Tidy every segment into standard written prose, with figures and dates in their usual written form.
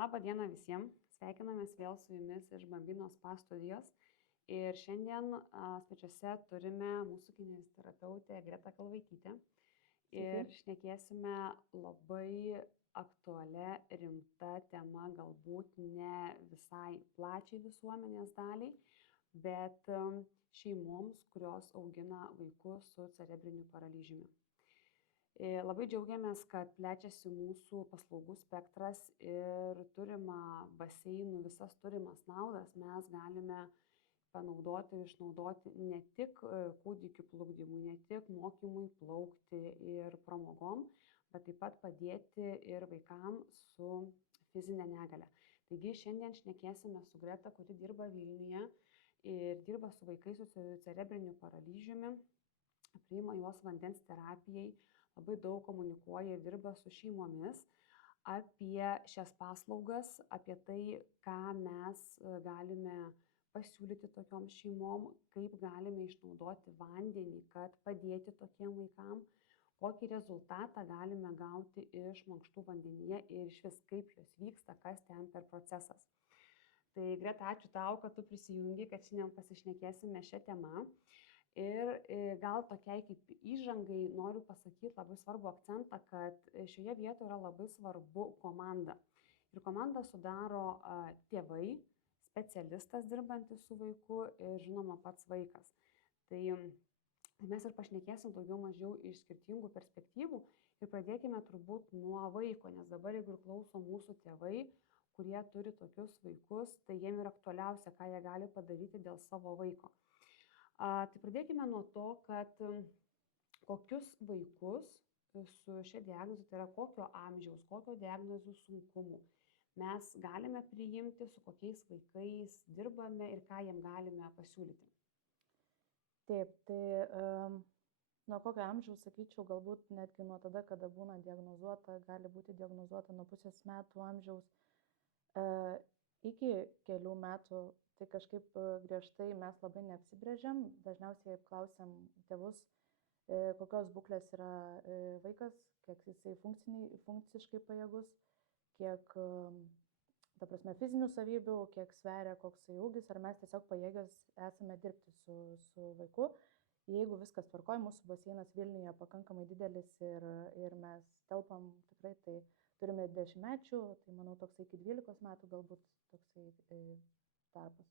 Labą dieną visiems. Sveikinamės vėl su jumis iš Bambinos spa studijos. Ir šiandien svečiuose turime mūsų kineziterapeutę Gretą Kalvaitytę. Ir šnekėsime labai aktualią, rimtą temą, galbūt ne visai plačiai visuomenės daliai, bet šeimoms, kurios augina vaikus su cerebriniu paralyžiumi. Labai džiaugiamės, kad plečiasi mūsų paslaugų spektras ir turima baseinų, visas turimas naudas mes galime panaudoti ir išnaudoti ne tik kūdikių plukdymui, ne tik mokymui plaukti ir pramogom, bet taip pat padėti ir vaikams su fizinė negalia. Taigi šiandien šnekėsime su Greta, kuri dirba Vilniuje ir dirba su vaikais su cerebriniu paralyžiumi, priima juos vandens terapijai, labai daug komunikuoja ir dirba su šeimomis apie šias paslaugas, apie tai, ką mes galime pasiūlyti tokiom šeimom, kaip galime išnaudoti vandenį, kad padėti tokiem vaikam, kokį rezultatą galime gauti iš mankštų vandenyje ir išvis kaip jos vyksta, kas ten per procesas. Tai Greta, ačiū tau, kad tu prisijungi, kad šiandien pasišnekėsime šią temą. Ir gal tokiai kaip įžangai noriu pasakyti labai svarbu akcentą, kad šioje vietoje yra labai svarbu komanda. Ir komandą sudaro tėvai, specialistas dirbantis su vaiku ir žinoma pats vaikas. Tai mes ir pašnekėsim daugiau mažiau iš skirtingų perspektyvų ir pradėkime turbūt nuo vaiko, nes dabar jeigu ir klauso mūsų tėvai, kurie turi tokius vaikus, tai jiem yra aktualiausia, ką jie gali padaryti dėl savo vaiko. Tai pradėkime nuo to, kad kokius vaikus su šia diagnoze, tai yra kokio amžiaus, kokio diagnozių sunkumų mes galime priimti, su kokiais vaikais dirbame ir ką jiem galime pasiūlyti. Taip, tai nuo kokio amžiaus, sakyčiau, galbūt netgi nuo tada, kada būna diagnozuota, gali būti diagnozuota nuo pusės metų amžiaus iki kelių metų. Tai kažkaip griežtai mes labai neapsibrėžiam, dažniausiai apklausiam tėvus, kokios būklės yra vaikas, kiek jisai funkciškai pajėgus, kiek, ta prasme, fizinių savybių, kiek sveria, koks jų ūgis, ar mes tiesiog pajėgios esame dirbti su vaiku. Jeigu viskas tvarkoja, mūsų baseinas Vilniuje pakankamai didelis ir mes telpam tikrai, tai turime 10-mečių, tai manau toksai iki 12 metų galbūt toksai tarpas.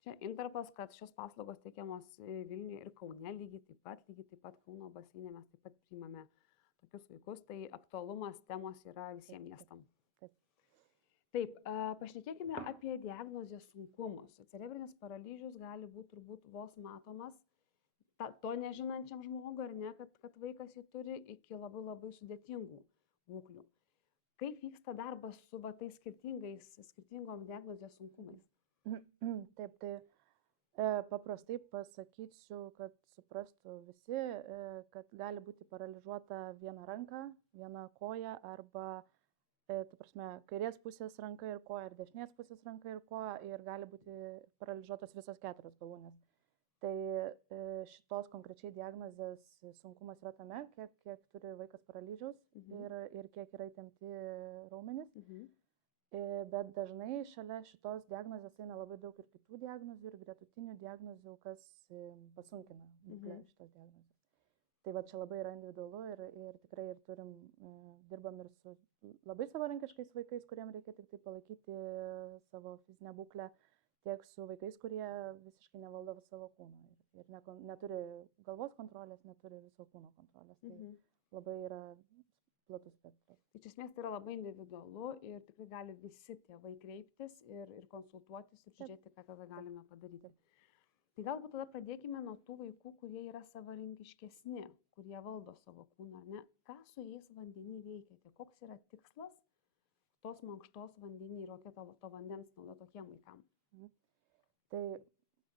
Čia intarpas, kad šios paslaugos teikiamos Vilniuje ir Kaune lygiai taip pat Kauno baseine mes taip pat priimame tokius vaikus, tai aktualumas temos yra visiems miestam. Taip, pašnekėkime apie diagnozės sunkumus. Cerebrinis paralyžius gali būti turbūt vos matomas to nežinančiam žmogui, ar ne, kad vaikas jį turi, iki labai sudėtingų būklių. Kaip vyksta darbas su tais skirtingom diagnozės sunkumais? Taip, tai paprastai pasakysiu, kad suprastų visi, kad gali būti paralyžiuota viena ranka, viena koja arba, ta prasme, kairės pusės ranka ir koja ir dešinės pusės ranka ir koja ir gali būti paralyžiuotos visos 4 galūnės. Tai šitos konkrečiai diagnozės sunkumas yra tame, kiek turi vaikas paralyžiaus ir kiek yra įtempti raumenys. Bet dažnai šalia šitos diagnozės eina labai daug ir kitų diagnozių ir gretutinių diagnozių, kas pasunkina šitos diagnozės. Tai va čia labai yra individualu ir tikrai ir dirbam ir su labai savarankiškais vaikais, kuriem reikia tik tai palaikyti savo fizinę būklę, tiek su vaikais, kurie visiškai nevaldo savo kūno ir neturi galvos kontrolės, neturi viso kūno kontrolės. Tai labai yra platus spektras. Iš esmės tai yra labai individualu ir tikrai gali visi tėvai kreiptis ir konsultuotis ir žiūrėti, ką tada galime padaryti. Tai galbūt tada pradėkime nuo tų vaikų, kurie yra savarankiškesni, kurie valdo savo kūną, ar ne? Ką su jais vandenį veikiate? Koks yra tikslas tos mankštos vandenį ir kokia to vandens nauda tokiem vaikam? Tai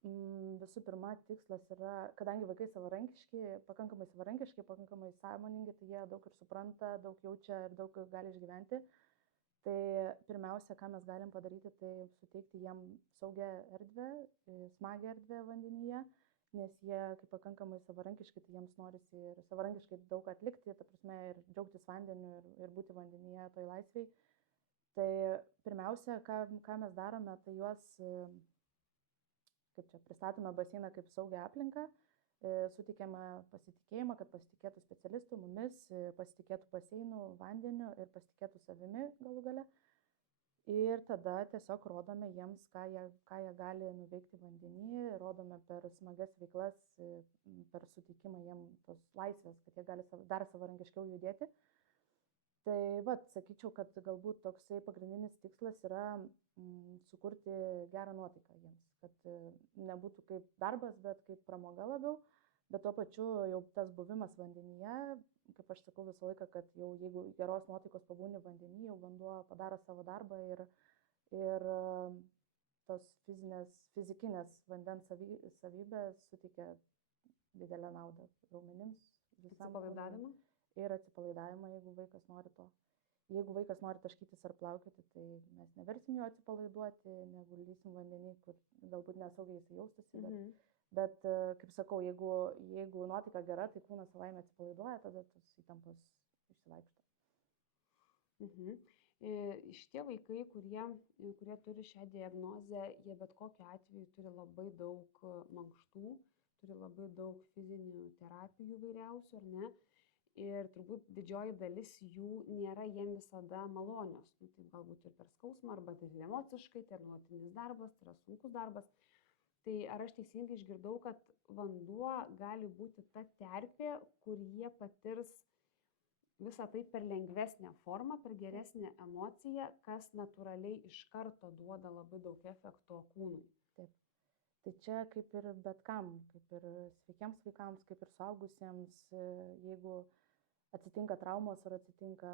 visų pirma, tikslas yra, kadangi vaikai pakankamai sąmoningi, tai jie daug ir supranta, daug jaučia ir daug gali išgyventi. Tai pirmiausia, ką mes galim padaryti, tai suteikti jiem saugią erdvę, smagią erdvę vandenyje, nes jie kaip pakankamai savarankiški, tai jiems norisi ir savarankiškai daug atlikti, ta prasme, ir džiaugtis vandeniu ir būti vandenyje toj laisvėj. Tai pirmiausia, ką mes darome, tai juos, kaip čia, pristatome baseiną kaip saugią aplinką, suteikiame pasitikėjimą, kad pasitikėtų specialistų, mumis, pasitikėtų baseinų, vandeniu ir pasitikėtų savimi galų gale. Ir tada tiesiog rodome jiems, ką jie gali nuveikti vandenį, rodome per smagias veiklas, per suteikimą jiems tos laisvės, kad jie gali dar savarankiškiau judėti. Tai sakyčiau, kad galbūt toksai pagrindinis tikslas yra sukurti gerą nuotaiką jiems, kad nebūtų kaip darbas, bet kaip pramoga labiau, bet tuo pačiu jau tas buvimas vandenyje, kaip aš sakau visą laiką, kad jau jeigu geros nuotaikos pabūni vandenyje, jau vanduo padaro savo darbą ir tos fizikinės vandens savybės suteikia didelę naudą raumenims, visam atsipalaidavimą. Ir atsipalaidavimą, jeigu vaikas nori to. Jeigu vaikas nori taškytis ar plaukioti, tai mes neversim jo atsipalaiduoti, neguldysim vandenį, kur galbūt nesaugiai jis jaustųsi. Bet, kaip sakau, jeigu nuotaika gera, tai kūnas savaime atsipalaiduoja, tada tos įtampos išsivaikšto. Šitie vaikai, kurie turi šią diagnozę, jie bet kokiu atveju turi labai daug mankštų, turi labai daug fizinių terapijų vairiausių, ar ne? Ir turbūt didžioji dalis jų nėra jiem visada malonios. Tai galbūt ir per skausmą, arba tai emociškai, tai nuolatinis darbas, tai yra sunkus darbas. Tai ar aš teisingai išgirdau, kad vanduo gali būti ta terpė, kur jie patirs visą tai per lengvesnę formą, per geresnę emociją, kas natūraliai iš karto duoda labai daug efekto kūnui. Taip. Tai čia kaip ir bet kam, kaip ir sveikiems vaikams, kaip ir suaugusiems, jeigu atsitinka traumos ar atsitinka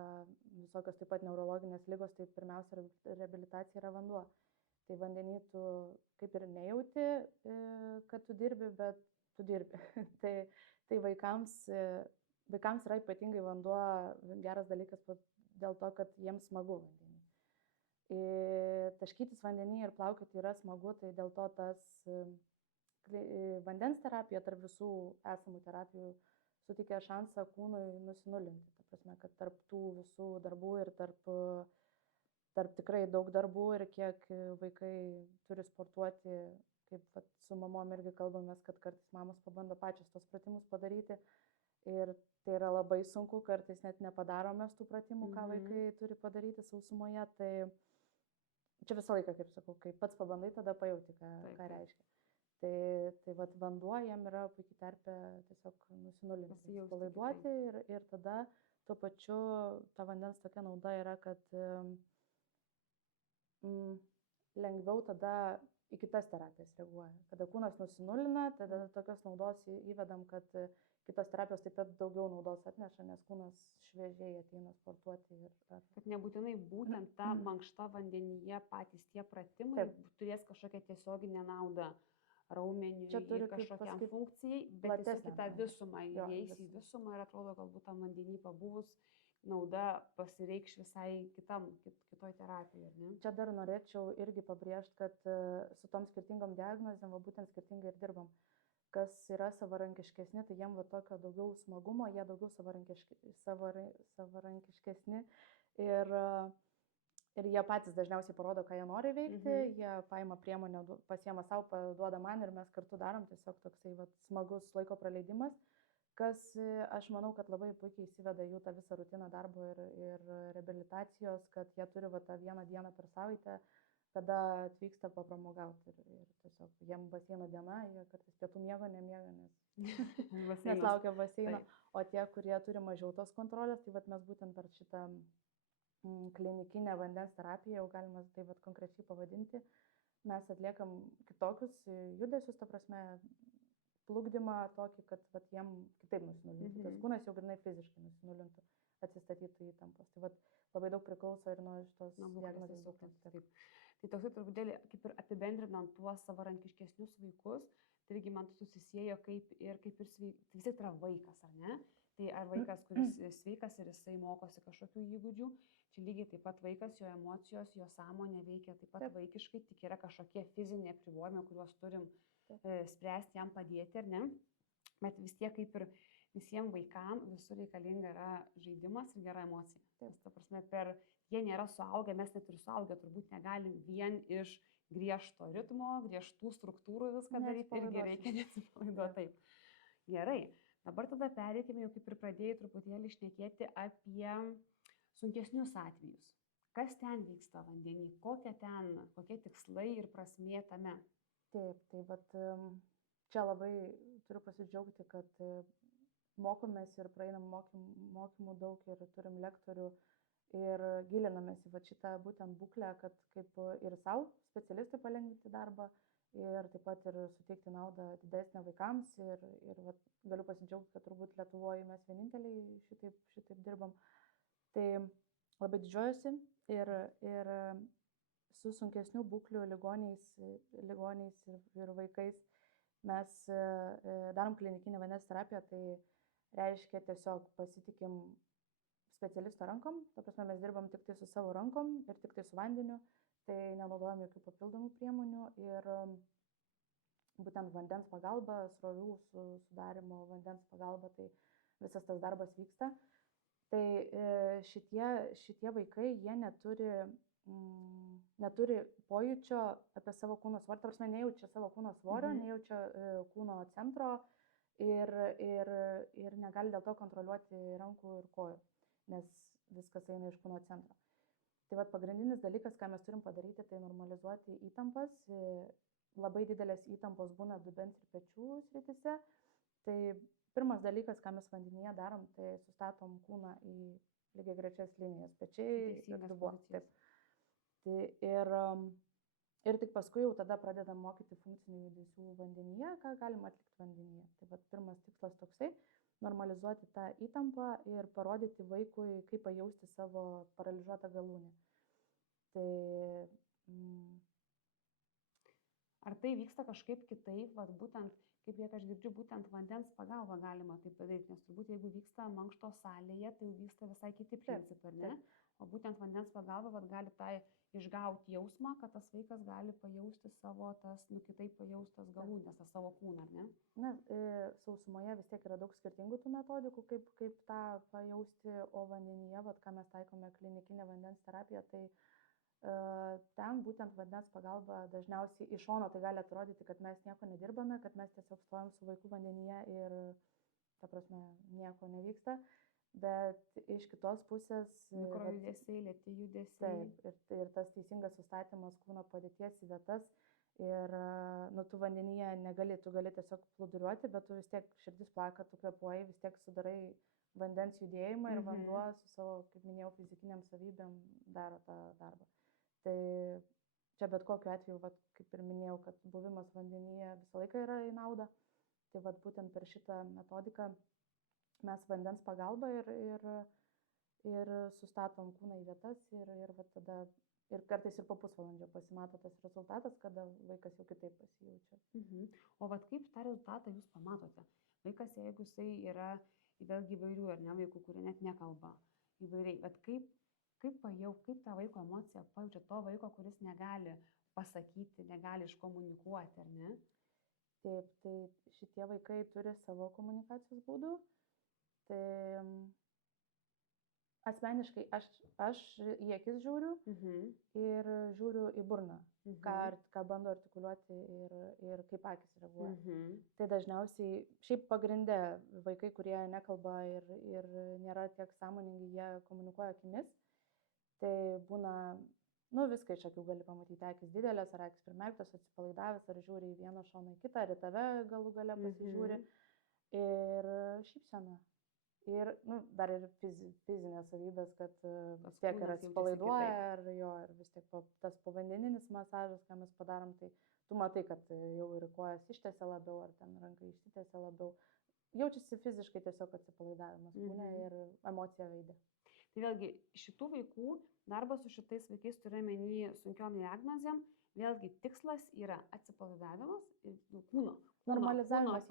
visokios taip pat neurologinės ligos, tai pirmiausia reabilitacija yra vanduo. Tai vandenį tu kaip ir nejauti, kad tu dirbi, bet tu dirbi. tai vaikams yra ypatingai vanduo geras dalykas dėl to, kad jiems smagu vandenį. Taškytis vandenį ir plaukioti yra smagu, tai dėl to tas vandens terapija tarp visų esamų terapijų suteikia šansą kūnui nusinulinti. Ta prasme, kad tarp tų visų darbų ir tarp tikrai daug darbų ir kiek vaikai turi sportuoti, kaip su mamom irgi kalbamės, kad kartais mamos pabando pačios tos pratimus padaryti. Ir tai yra labai sunku, kartais net nepadarome tų pratimų, ką vaikai turi padaryti sausumoje. Tai čia visą laiką, kaip sakau, kai pats pabandai, tada pajauti, ką reiškia. Tai vanduo jam yra puikiai terpė tiesiog nusinulinti, atsipalaiduoti ir tada tuo pačiu ta vandens tokia nauda yra, kad lengviau tada į kitas terapijas reaguoja. Kada kūnas nusinulina, tada tokios naudos įvedam, kad kitos terapijos taip pat daugiau naudos atneša, nes kūnas šviežiai ateina sportuoti. Kad nebūtinai būtent ta mankšta vandenyje patys tie pratimai turės kažkokią tiesioginę naudą raumeniui ir kažkokiam funkcijai, bet jis į tą visumą įeis į visumą ir atrodo, galbūt tam vandenį pabuvus nauda pasireikš visai kitoj terapijoje. Ne? Čia dar norėčiau irgi pabrėžti, kad su tom skirtingom diagnozėm būtent skirtingai ir dirbam. Kas yra savarankiškesni, tai jiem tokio daugiau smagumo, jie daugiau savarankiškesni ir jie patys dažniausiai parodo, ką jie nori veikti, jie paima priemonę, pasiema savo, paduoda man ir mes kartu darom, tiesiog toksai smagus laiko praleidimas, kas aš manau, kad labai puikiai įsiveda jų tą visą rutiną darbo ir reabilitacijos, kad jie turi tą vieną dieną per savaitę, kada atvyksta papramogauti ir tiesiog jiem baseino diena, jie kartais pietų miego nemiega, nes laukia baseino, o tie, kurie turi mažiau tos kontrolės, tai mes būtent per šitą klinikinę vandens terapiją, jau galima tai konkrečiai pavadinti, mes atliekam kitokius judesius, ta prasme, plukdymą tokį, kad jiem kitaip nusinulintų. Tas kūnas jau grinai fiziškai nusinulintų, atsistatytų įtampos. Tai labai daug priklauso ir nuo šitos diagnozės būklės. Tai toksai truputėlį, kaip ir apibendrinant tuos savarankiškesnius vaikus, tai irgi man susisiejo kaip ir vis tiek yra vaikas, ar ne? Tai ar vaikas, kuris sveikas ir jisai mokosi kažkokių įgūdžių, čia lygiai taip pat vaikas, jo emocijos, jo sąmonė veikia taip pat vaikiškai, tik yra kažkokie fiziniai apribojimai, kuriuos turim spręsti, jam padėti, ar ne? Bet vis tiek kaip ir visiems vaikams visur reikalinga yra žaidimas ir gera emocija. Ta prasme, per jie nėra suaugę, mes net ir suaugę turbūt negalim vien iš griežto ritmo, griežtų struktūrų viską daryti, irgi reikia neatsipalaiduoti. Taip. Gerai, dabar tada pereikime, jau kaip ir pradėjai truputėlį šnekėti apie sunkesnius atvejus. Kas ten vyksta vandenį, kokie tikslai ir prasmė tame? Taip, tai vat čia labai turiu pasidžiaugti, kad mokomės ir praeinam mokymų daug ir turim lektorių ir gilinamės į šitą būtent būklę, kad kaip ir savo specialistui palengvinti darbą ir taip pat ir suteikti naudą didesnę vaikams ir galiu pasidžiaugti, kad turbūt Lietuvoje mes vieninteliai šitaip dirbam. Tai labai didžiuojuosi ir su sunkesnių būklių ligoniais ir vaikais mes darom klinikinę vandens terapiją, tai reiškia tiesiog pasitikim specialisto rankom, ta prasme mes dirbam tik tai su savo rankom ir tik tai su vandeniu, tai nenaudojam jokių papildomų priemonių ir būtent vandens pagalba, srovių sudarimo vandens pagalba, tai visas tas darbas vyksta. Tai šitie vaikai, jie neturi pojūčio apie savo kūno svorį, ta prasme nejaučia savo kūno svorio, nejaučia kūno centro ir negali dėl to kontroliuoti rankų ir kojų, nes viskas eina iš kūno centro. Tai pagrindinis dalykas, ką mes turim padaryti, tai normalizuoti įtampas. Labai didelės įtampos būna dubens ir pečių srityse. Tai pirmas dalykas, ką mes vandenyje darom, tai sustatom kūną į lygiagrečias linijas, pečiai ir dubuo. Ir tik paskui jau tada pradedam mokyti funkcinių judesių vandenyje, ką galima atlikti vandenyje. Tai pirmas tikslas toksai - normalizuoti tą įtampą ir parodyti vaikui, kaip pajausti savo paralyžiuotą galūnę. Tai ar tai vyksta kažkaip kitaip, būtent, kaip kiek aš girdžiu, būtent vandens pagalba galima tai padaryti, nes turbūt jeigu vyksta mankšto salėje, tai jau vyksta visai kiti principai, ne? O būtent vandens pagalba gali tai išgauti jausmą, kad tas vaikas gali pajausti savo kitaip pajaustas galūnes, tą savo kūną, ne? Na, sausumoje vis tiek yra daug skirtingų tų metodikų, kaip tą pajausti, o vandenyje, ką mes taikome klinikinę vandens terapiją, tai ten būtent vandens pagalba dažniausiai iš šono tai gali atrodyti, kad mes nieko nedirbame, kad mes tiesiog stovim su vaiku vandenyje ir, ta prasme, nieko nevyksta. Bet iš kitos pusės mikrojudesiai, lėti judesiai. Taip, ir tas teisingas sustatymas kūno padėties į vietas. Ir tu vandenyje tu gali tiesiog plūduriuoti, bet tu vis tiek širdis plaka, tu kvėpuoji, vis tiek sudarai vandens judėjimą ir vanduo su savo, kaip minėjau, fizikiniam savybėm daro tą darbą. Tai čia bet kokiu atveju, kaip ir minėjau, kad buvimas vandenyje visą laiką yra į naudą. Tai būtent per šitą metodiką mes vandens pagalba ir sustatom kūną į vietas tada ir kartais ir po pusvalandžio pasimato tas rezultatas, kada vaikas jau kitaip pasijaučia. O kaip tą rezultatą jūs pamatote? Vaikas, jeigu jisai yra vėlgi įvairių, ar ne, vaikų, kurie net nekalba įvairiai, bet kaip tą vaiko emociją pajaučia to vaiko, kuris negali pasakyti, negali iškomunikuoti, ar ne? Taip, tai šitie vaikai turi savo komunikacijos būdų. Tai asmeniškai aš į akis žiūriu ir žiūriu į burną, ką bando artikuliuoti ir kaip akis reaguoja. Tai dažniausiai, šiaip pagrinde vaikai, kurie nekalba ir nėra tiek sąmoningi, jie komunikuoja akimis. Tai būna, viską iš akių gali pamatyti, akis didelės, ar akis primerktos, atsipalaidavęs, ar žiūri į vieną šoną į kitą, ar į tave galų gale pasižiūri. Ir šypsena. Ir dar ir fizinės savybės, kad vis tiek ir atsipalaiduoja, ir vis tiek tas povandeninis masažas, ką mes padarom, tai tu matai, kad jau ir kojas ištiesia labiau, ar ten ranka ištiesia labiau. Jaučiasi fiziškai tiesiog atsipalaidavimas kūne ir emocija veide. Tai vėlgi, šitų vaikų darbas su šitais vaikais turi omeny sunkiom diagnozėm, vėlgi tikslas yra atsipalaidavimas, kūno normalizavimas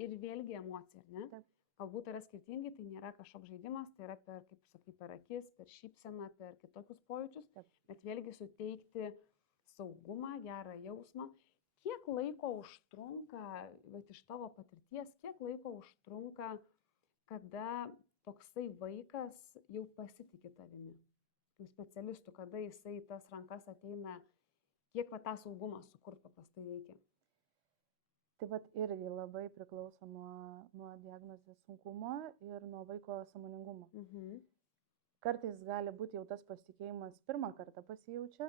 ir vėlgi emocija, ne? Taip. Galbūt yra skirtingi, tai nėra kažkoks žaidimas, tai yra per, kaip sakai, per akis, per šypseną, per kitokius pojūčius, bet vėlgi suteikti saugumą, gerą jausmą. Kiek laiko užtrunka, iš tavo patirties, kiek laiko užtrunka, kada toksai vaikas jau pasitikė tavimi, kaip specialistų, kada jisai tas rankas ateina, kiek va tą saugumą sukurt paprastai reikia? Tai vat irgi labai priklauso nuo diagnozės sunkumo ir nuo vaiko sąmoningumo. Kartais gali būti jau tas pasitikėjimas pirmą kartą pasijaučia,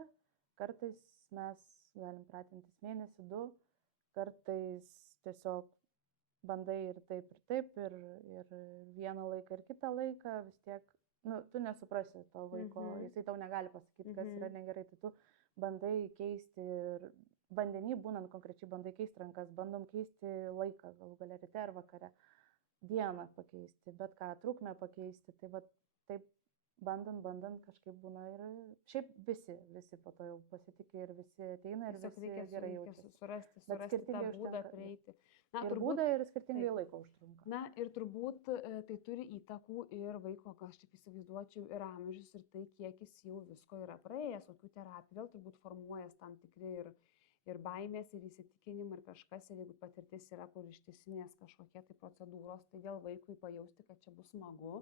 kartais mes galim pratintis mėnesį, 2, kartais tiesiog bandai ir taip, ir vieną laiką, ir kitą laiką, vis tiek, tu nesuprasi to vaiko, jisai tau negali pasakyti, kas yra negerai, tai tu bandai keisti ir vandenį būnant konkrečiai, bandai keisti rankas, bandom keisti laiką, galų gale ryte ar vakare, dieną pakeisti, bet ką, trukmę pakeisti, tai va taip bandant kažkaip būna ir šiaip visi po to jau pasitikė ir visi ateina ir Tiesiog visi gerai jaučiasi. surasti tą skirtingai būdą užtenka. prieiti. Ir būdą ir skirtingai laiko užtrunka. Na ir turbūt tai turi įtakų ir vaiko, ką aš taip įsivaizduočiau, ir amžius, ir tai, kiek jis jau visko yra praėjęs, kokių terapijų, vėl turbūt formuojas tam tikri ir baimės, ir įsitikinimai, ir kažkas, ir jeigu patirtis yra, kur ištisinės kažkokie tai procedūros, tai dėl vaikui pajausti, kad čia bus smagu,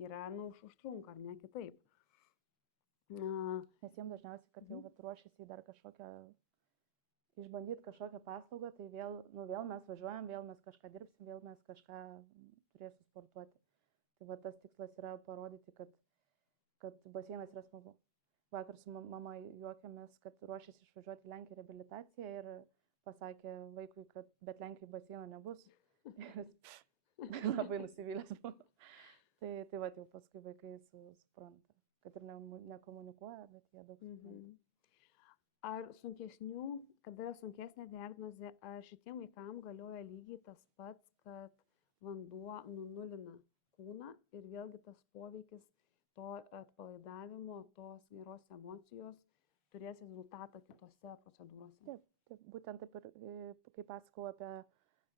yra, užtrunka, ar ne kitaip. Nes jiems dažniausiai, kad jau ruošiasi dar kažkokią, išbandyti kažkokią paslaugą, tai vėl mes važiuojam, vėl mes kažką dirbsim, vėl mes kažką turėsim sportuoti. Tai va tas tikslas yra parodyti, kad baseinas yra smagu. Vakar su mama juokėmės, kad ruošiasi išvažiuoti į Lenkiją reabilitaciją ir pasakė vaikui, kad bet Lenkijoje baseino nebus. Labai nusivylęs buvo. Tai va jau paskui vaikai supranta, kad ir nekomunikuoja, bet jie daug supranta. Ar sunkesnių, kada yra sunkesnė diagnozė, ar šitiem vaikam galioja lygiai tas pats, kad vanduo nunulina kūną ir vėlgi tas poveikis to atpalaidavimo, tos geros emocijos turės rezultatą kitose procedūrose? Taip, būtent taip ir, kai pasakau apie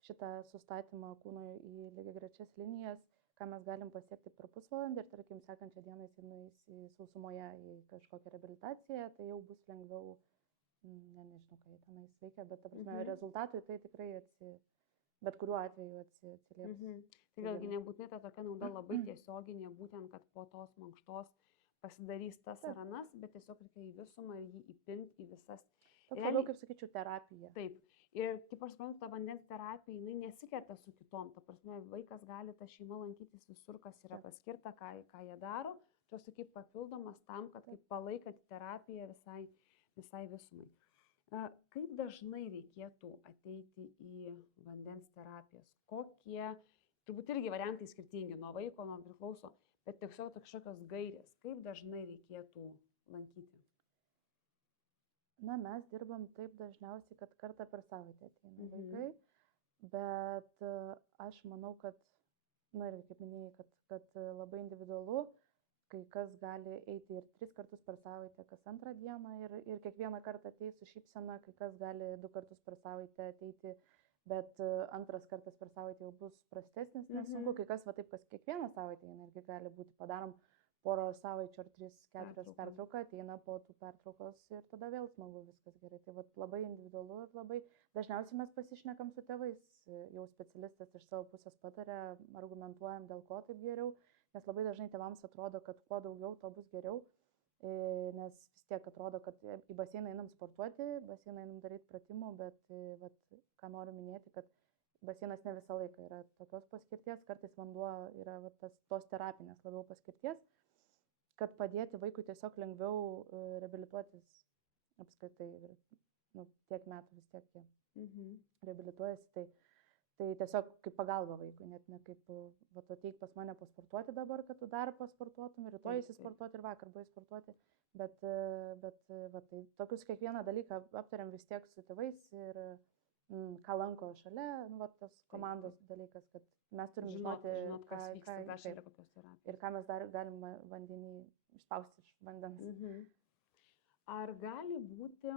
šitą sustatymą kūno į lygiagrečias linijas, ką mes galim pasiekti per pusvalandį ir, tarkim, sekančią dieną jis nueis į sausumoje į kažkokią reabilitaciją, tai jau bus lengviau, nežinau, ką jie tenais veikia, bet, ta prasme, rezultatui tai tikrai bet kuriuo atveju atsilieps. Tai vėlgi nebūtinai ta tokia nauda labai tiesioginė, būtent, kad po tos mankštos pasidarys tas ar anas, bet tiesiog reikia į visumą ir jį įpinti į visas. Toks labiau, kaip sakyčiau, terapija. Taip. Ir kaip aš suprantu, ta vandens terapija, jinai nesikerta su kitom. Ta prasme, vaikas gali ta šeima lankytis visur, kas yra paskirta, ką jie daro. Tos kaip papildomas tam, kad kaip palaikanti terapiją visai visumai. Kaip dažnai reikėtų ateiti į vandens terapijas? Kokie, turbūt irgi variantai skirtingi, nuo vaiko, nuo priklauso, bet tiesiog kažkokios gairės, kaip dažnai reikėtų lankyti? Na, mes dirbam taip dažniausiai, kad kartą per savaitę ateina vaikai, bet aš manau, kad, ir kaip minėjai, kad labai individualu, kai kas gali eiti ir 3 kartus per savaitę, kas antrą dieną ir kiekvieną kartą ateis su šypsena, kai kas gali 2 kartus per savaitę ateiti, bet antras kartas per savaitę jau bus prastesnis, nesunku, kai kas va taip, kas kiekvieną savaitę eina, irgi gali būti, padarom porą savaičių ar 3-4 pertrauką, ateina po tų pertraukos ir tada vėl smagu, viskas gerai. Tai va labai individualu ir labai dažniausiai mes pasišnekam su tėvais, jau specialistas iš savo pusės patarė, argumentuojam, dėl ko taip geriau, nes labai dažnai tėvams atrodo, kad kuo daugiau, to bus geriau, nes vis tiek atrodo, kad į baseiną einam sportuoti, baseiną einam daryti pratimų, bet vat, ką noriu minėti, kad baseinas ne visą laiką yra tokios paskirties, kartais vanduo yra tos terapinės labiau paskirties, kad padėti vaikui tiesiog lengviau reabilituotis apskritai ir tiek metų vis tiek jie reabilituojasi, tai tiesiog kaip pagalba vaikui, net ne kaip ateik pas mane pasportuoti dabar, kad tu dar pasportuotum, rytoj įsisportuoti ir vakar buvai sportuoti, bet tai tokius kiekvieną dalyką aptariam vis tiek su tėvais ir ką lanko šalia, tas komandos dalykas, kad mes turim žinoti, kas vyksta dar šalia kokios terapijos. Ir ką mes dar galim vandenį išspausti iš vandens. Ar gali būti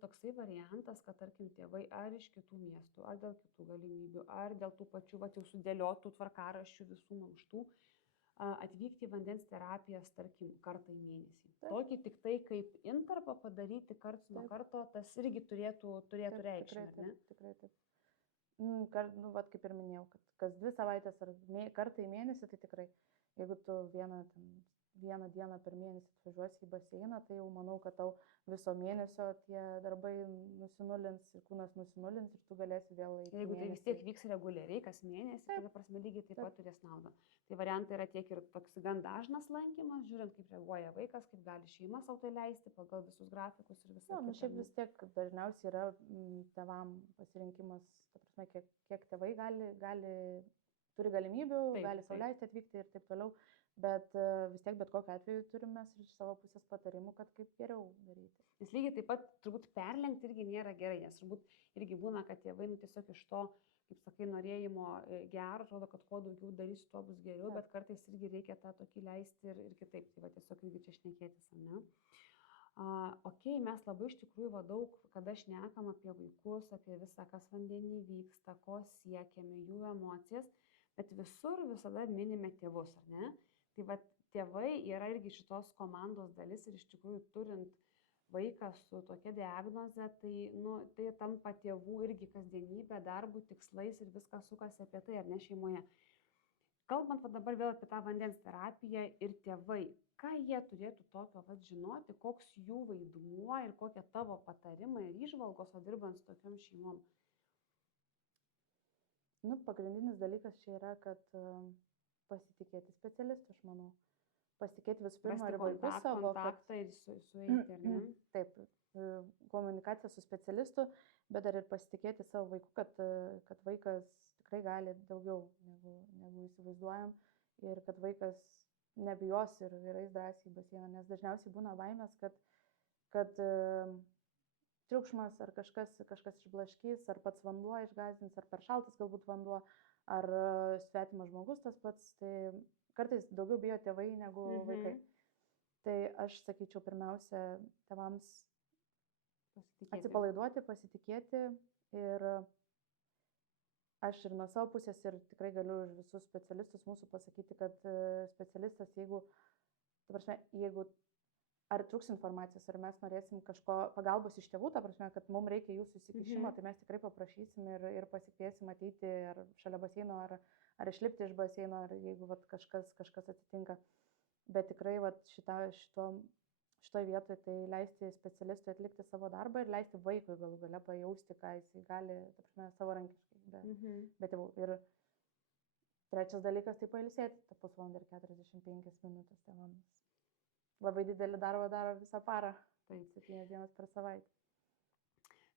toksai variantas, kad, tarkim, tėvai ar iš kitų miestų, ar dėl kitų galimybių, ar dėl tų pačių jau sudėliotų tvarkaraščių visų mankštų, atvykti į vandens terapijas, tarkim, kartą į mėnesį? Tokį tik tai kaip intarpą padaryti karts nuo karto, tas irgi turėtų reikšmę, ne? Tikrai taip. Nu, vat, kaip ir minėjau, kad kas 2 savaitės ar kartą į mėnesį, tai tikrai, jeigu tu vieną dieną per mėnesį atvažiuosi į baseiną, tai jau manau, kad tau viso mėnesio tie darbai nusinulins ir kūnas nusinulins ir tu galėsi vėl eiti. Jeigu tai vis tiek vyks reguliariai, kas mėnesį, tai ta prasme lygiai taip pat turės naudą. Tai variantai yra tiek ir toks gan dažnas lankymas, žiūrint, kaip reaguoja vaikas, kaip gali šeima sau tai leisti pagal visus grafikus ir visą. Nu, šiaip vis tiek dažniausiai yra tėvam pasirinkimas, ta prasme, kiek tėvai turi galimybių, gali sau leisti atvykti ir taip toliau. Bet vis tiek bet kokiu atveju turime iš savo pusės patarimų, kad kaip geriau daryti. Nes lygiai taip pat turbūt perlenkti irgi nėra gerai, nes turbūt irgi būna, kad tėvai tiesiog iš to, kaip sakai, norėjimo gero, atrodo, kad kuo daugiau darysiu, tuo bus geriau, bet kartais irgi reikia tą tokį leisti ir kitaip, tai va tiesiog irgi čia šnekėtis, ar ne? Ok, mes labai iš tikrųjų daug, kada šnekam apie vaikus, apie visą, kas vandenį vyksta, ko siekiame, jų emocijas, bet visur visada minime tėvus, ar ne? Tai va, tėvai yra irgi šitos komandos dalis ir iš tikrųjų turint vaiką su tokia diagnoze, tai tampa tėvų irgi kasdienybė, darbų, tikslais ir viskas sukasi apie tai, ar ne šeimoje. Kalbant dabar vėl apie tą vandens terapiją ir tėvai, ką jie turėtų tokio žinoti, koks jų vaidmuo ir kokie tavo patarimai ir įžvalgos, dirbant su tokiom šeimom? Pagrindinis dalykas čia yra, kad pasitikėti specialistu, aš manau. Pasitikėti visų pirma ir vaikus savo. Kontaktą ir su eiti, ar ne? Taip, komunikacija su specialistu, bet dar ir pasitikėti savo vaiku, kad vaikas tikrai gali daugiau negu įsivaizduojam ir kad vaikas nebijos ir eis drąsiai į baseiną, nes dažniausiai būna baimės, kad triukšmas ar kažkas išblaškys, ar pats vanduo išgąsdins, ar per šaltas galbūt vanduo, ar svetimas žmogus tas pats, tai kartais daugiau bijo tėvai negu vaikai. Tai aš sakyčiau pirmiausia tėvams atsipalaiduoti, pasitikėti ir aš ir nuo savo pusės ir tikrai galiu už visus specialistus mūsų pasakyti, kad specialistas, jeigu ar trūks informacijos, ar mes norėsim kažko pagalbos iš tėvų, ta prasme, kad mums reikia jūsų įsikišimo, tai mes tikrai paprašysim ir pasikviesim ateiti ar šalia baseino, ar išlipti iš baseino, ar jeigu kažkas atsitinka. Bet tikrai šitoj vietoje tai leisti specialistui atlikti savo darbą ir leisti vaikui galų gale pajausti, ką jisai gali, ta prasme, savarankiškai. Bet ir trečias dalykas tai pailsėti, ta pusvalandį ir 45 minutės tėvams. Labai didelį darbą daro visą parą, tai 7 dienas per savaitę.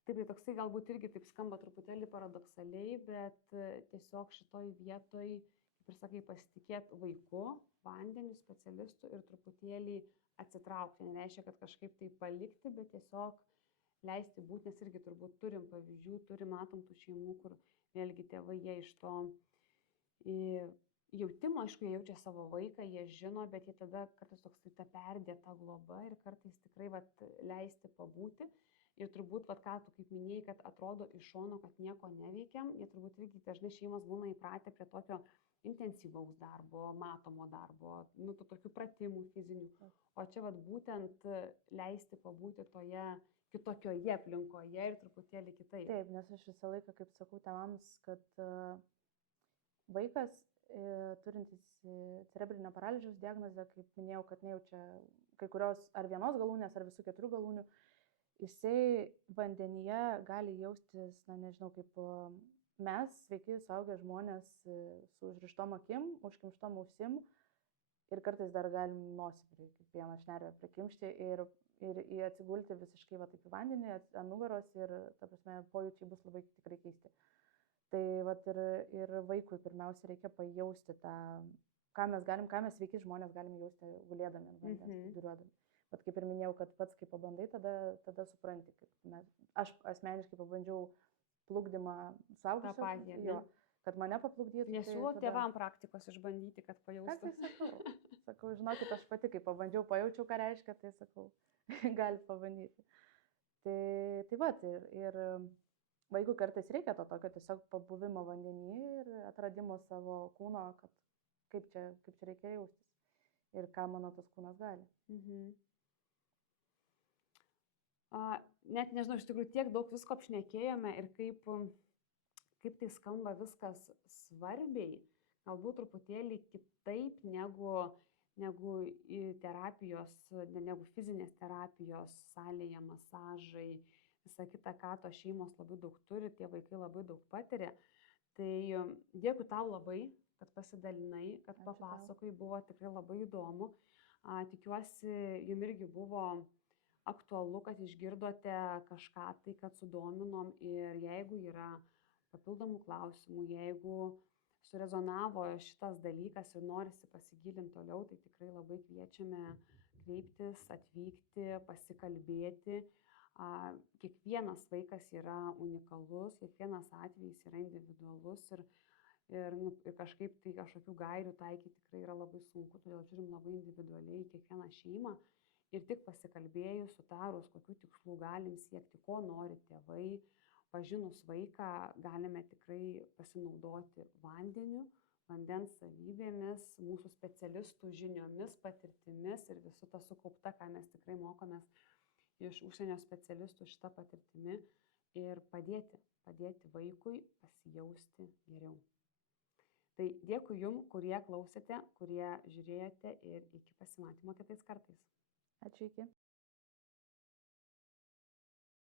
Taip, tai toksai galbūt irgi taip skamba truputėlį paradoksaliai, bet tiesiog šitoj vietoj, kaip ir sakai, pasitikėti vaiku, vandeniu, specialistu ir truputėlį atsitraukti. Nereiškia, kad kažkaip tai palikti, bet tiesiog leisti būti, nes irgi turbūt turim pavyzdžių, matom tų šeimų, kur vėlgi tėvai jie iš to jautimo, aišku, jie jaučia savo vaiką, jie žino, bet jie tada kartais toks ta perdėta globa ir kartais tikrai leisti pabūti. Ir turbūt, ką tu kaip minėjai, kad atrodo iš šono, kad nieko neveikiam, jie turbūt irgi dažnai šeimos būna įpratę prie tokio intensyvaus darbo, matomo darbo, tų tokių pratimų fizinių. O čia būtent leisti pabūti toje kitokioje aplinkoje ir truputėlį kitaip. Taip, nes aš visą laiką, kaip sakau tėvams, kad vaikas turintis cerebrinio paralyžiaus diagnozę, kaip minėjau, kad nejaučia kai kurios ar vienos galūnės, ar visų 4 galūnių, jisai vandenyje gali jaustis, nežinau, kaip mes, sveiki, suaugę žmonės su užrištom akim, užkimštom ausim ir kartais dar galim nosį kaip vieną šnervę prikimšti ir atsigulti visiškai taip į vandenį ant nugaros ir, ta prasme, pojūčiai bus labai tikrai keisti. Tai ir vaikui pirmiausia reikia pajausti tą, ką mes sveiki žmonės galime jausti gulėdami ant vandens, viduriuodami. Bet kaip ir minėjau, kad pats kai pabandai, tada supranti, aš asmeniškai pabandžiau plukdymą suaugusių, kad mane paplukdytų. Nesiūlo tėvam praktikos išbandyti, kad pajaustų. Sakau, žinokit, aš pati, kai pabandžiau, pajaučiau, ką reiškia, tai sakau, galit pabandyti. Tai ir vaikui kartais reikia to tokio tiesiog pabuvimo vandenyje ir atradimo savo kūno, kad kaip čia reikia jaustis ir ką mano tas kūnas gali. Net nežinau, iš tikrųjų tiek daug visko apšnekėjome ir kaip kaip tai skamba viskas svarbiai, galbūt truputėlį kitaip negu negu fizinės terapijos salėje, masažai, visa kita, ką tos šeimos labai daug turi, tie vaikai labai daug patiria. Tai dėkui tau labai, kad pasidalinai, kad Ačiū tau. papasakai, buvo tikrai labai įdomu. Tikiuosi, jums irgi buvo aktualu, kad išgirdote kažką tai, kad sudominom, ir jeigu yra papildomų klausimų, jeigu surezonavo šitas dalykas ir norisi pasigilinti toliau, tai tikrai labai kviečiame kreiptis, atvykti, pasikalbėti. Kiekvienas vaikas yra unikalus, kiekvienas atvejis yra individualus ir kažkaip tai kažkokių gairių taikyti tikrai yra labai sunku, todėl žiūrim labai individualiai į kiekvieną šeimą ir tik pasikalbėjus, sutarus, kokių tikslų galim siekti, ko nori tėvai, pažinus vaiką, galime tikrai pasinaudoti vandeniu, vandens savybėmis, mūsų specialistų žiniomis, patirtimis ir visų tą sukaupta, ką mes tikrai mokomės iš užsienio specialistų šitą patirtimi ir padėti vaikui pasijausti geriau. Tai dėkui jums, kurie klausėte, kurie žiūrėjote ir iki pasimatymo kitais kartais. Ačiū, iki.